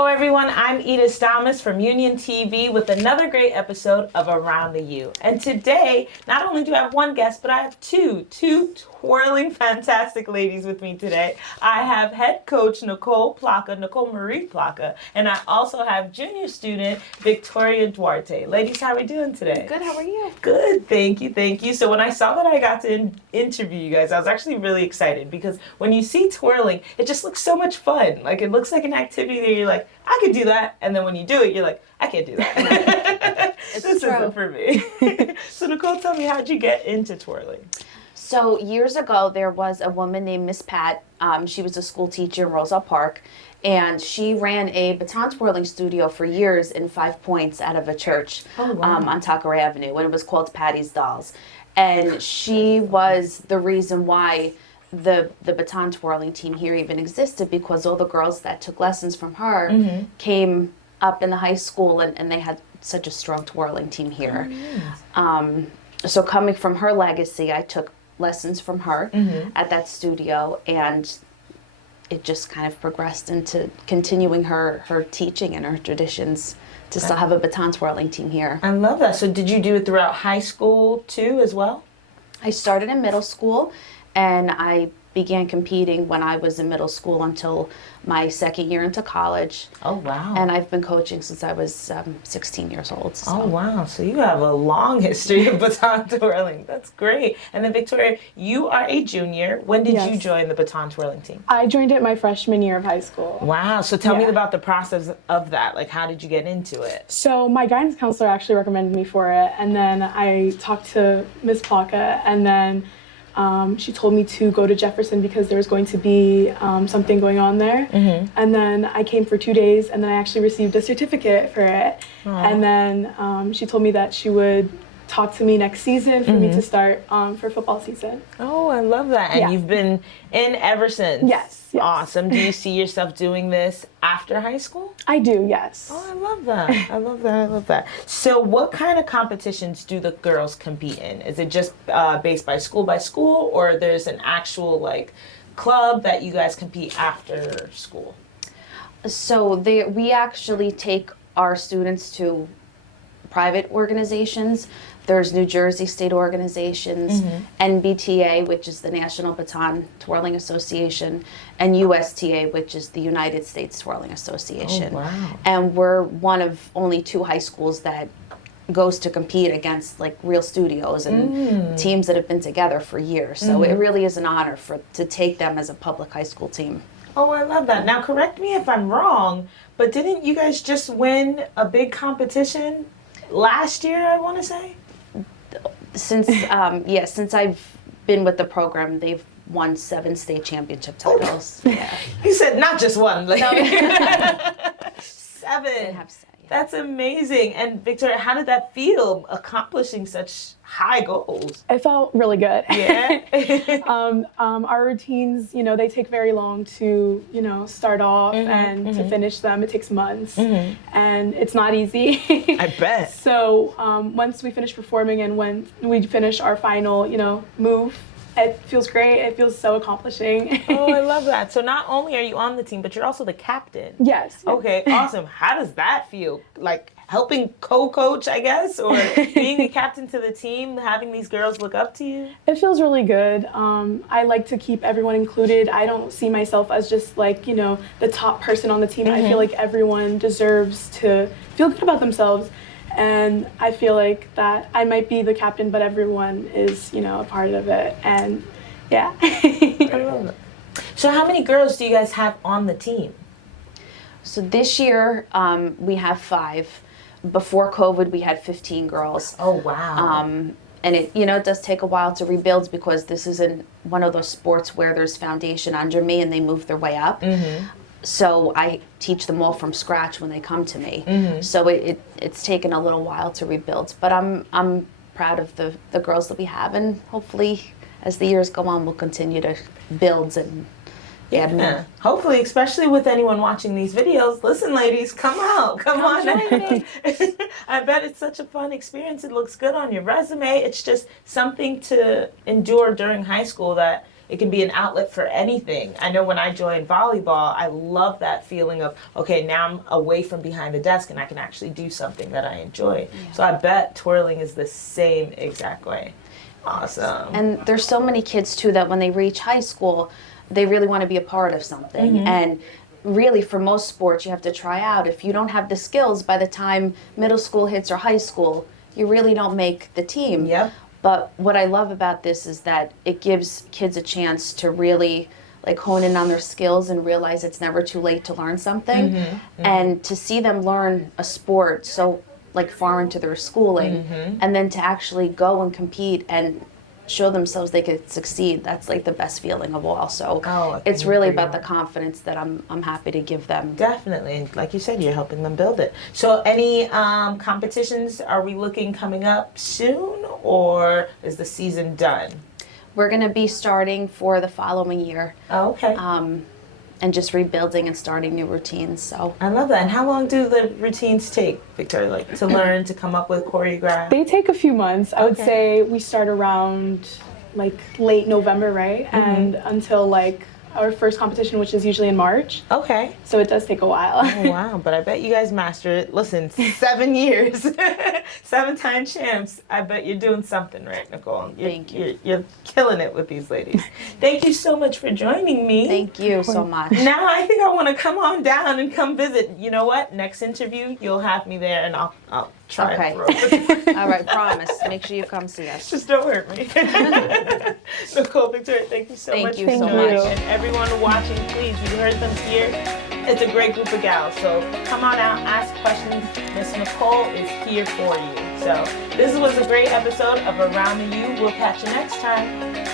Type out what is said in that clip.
Hello everyone, I'm Edith Stamas from Union TV with another great episode of Around the U. And today, not only do I have one guest, but I have two twirling fantastic ladies with me today. I have head coach Nicole Marie Placa, and I also have junior student Victoria Duate. Ladies, how are we doing today? Good, how are you? Good, thank you. So when I saw that I got to interview you guys, I was actually really excited because when you see twirling, it just looks so much fun. Like it looks like an activity that you're like, I could do that. And then when you do it, you're like, I can't do that. This isn't for me. So Nicole, tell me, how'd you get into twirling? So years ago, there was a woman named Miss Pat. She was a school teacher in Roselle Park, and she ran a baton twirling studio for years in 5 Points out of a church on Tucker Avenue, and it was called Patty's Dolls. And she was the reason why the baton twirling team here even existed, because all the girls that took lessons from her came up in the high school, and they had such a strong twirling team here. So coming from her legacy, I took lessons from her at that studio, and it just kind of progressed into continuing her teaching and her traditions to still have a baton twirling team here. I love that. So did you do it throughout high school too as well? I started in middle school, and I began competing when I was in middle school until my second year into college. Oh, wow. And I've been coaching since I was 16 years old. So. Oh, wow. So you have a long history of baton twirling. That's great. And then, Victoria, you are a junior. When did you join the baton twirling team? I joined it my freshman year of high school. Wow. So tell me about the process of that. Like, how did you get into it? So my guidance counselor actually recommended me for it. And then I talked to Miss Placa, and then she told me to go to Jefferson because there was going to be something going on there. And then I came for 2 days, and then I actually received a certificate for it. And then she told me that she would talk to me next season for me to start for football season. Oh, I love that. And you've been in ever since? Yes. Awesome. Do you see yourself doing this after high school? I do, yes. Oh, I love that. I love that. So what kind of competitions do the girls compete in? Is it just based by school, or there's an actual like club that you guys compete after school? So we actually take our students to private organizations. There's New Jersey state organizations, NBTA, which is the National Baton Twirling Association, and USTA, which is the United States Twirling Association. Oh, wow. And we're one of only 2 high schools that goes to compete against like real studios and teams that have been together for years. So it really is an honor to take them as a public high school team. Oh, I love that. Now, correct me if I'm wrong, but didn't you guys just win a big competition last year, I want to say? Since since I've been with the program, they've won 7 state championship titles. You said not just one, like No. 7. They have 7. That's amazing. And Victoria, how did that feel, accomplishing such high goals? It felt really good. Yeah. Our routines, they take very long to, start off and to finish them. It takes months, and it's not easy. I bet. So once we finish performing and when we finish our final, move, it feels great. It feels so accomplishing. Oh, I love that. So not only are you on the team, but you're also the captain. Yes. Okay, awesome. How does that feel? Like helping co-coach, I guess, or being a captain to the team, having these girls look up to you? It feels really good. I like to keep everyone included. I don't see myself as just like, the top person on the team. I feel like everyone deserves to feel good about themselves. And I feel like that I might be the captain, but everyone is, a part of it. And yeah. I love it. So how many girls do you guys have on the team? So this year we have 5. Before COVID, we had 15 girls. Oh, wow. And it, it does take a while to rebuild because this isn't one of those sports where there's foundation under me and they move their way up. So I teach them all from scratch when they come to me. So it's taken a little while to rebuild, but I'm proud of the girls that we have, and hopefully as the years go on, we'll continue to build and add more. Hopefully, especially with anyone watching these videos. Listen, ladies, come out. Come on. I bet it's such a fun experience. It looks good on your resume. It's just something to endure during high school that it can be an outlet for anything. I know when I joined volleyball, I love that feeling of, okay, now I'm away from behind the desk and I can actually do something that I enjoy. Yeah. So I bet twirling is the same exact way. Awesome. And there's so many kids too that when they reach high school, they really want to be a part of something. And really, for most sports, you have to try out. If you don't have the skills, by the time middle school hits or high school, you really don't make the team. Yep. But what I love about this is that it gives kids a chance to really like hone in on their skills and realize it's never too late to learn something. And to see them learn a sport so like far into their schooling, and then to actually go and compete and show themselves they could succeed, that's like the best feeling of all. So it's really about the confidence that I'm happy to give them. Definitely. And like you said, you're helping them build it. So any competitions are we looking coming up soon, or is the season done? We're going to be starting for the following year. Oh, okay. And just rebuilding and starting new routines. So I love that. And how long do the routines take, Victoria, like to learn, to come up with choreograph? They take a few months. I would Okay. say we start around like late November, right? And until like our first competition, which is usually in March. Okay. So it does take a while. Oh, wow. But I bet you guys master it. Listen, 7 years, 7-time champs. I bet you're doing something right, Nicole. Thank you. You're killing it with these ladies. Thank you so much for joining me. thank you so much. Now I think I want to come on down and come visit. You know what? Next interview, you'll have me there, and I'll try Okay. and throw it. All right, promise. Make sure you come see us. Just don't hurt me. Nicole, Victoria, thank you so Thank much you for so joining. much. And everyone watching, please, you heard them here. It's a great group of gals. So come on out, ask questions. Miss Nicole is here for you. So this was a great episode of Around the U. We'll catch you next time.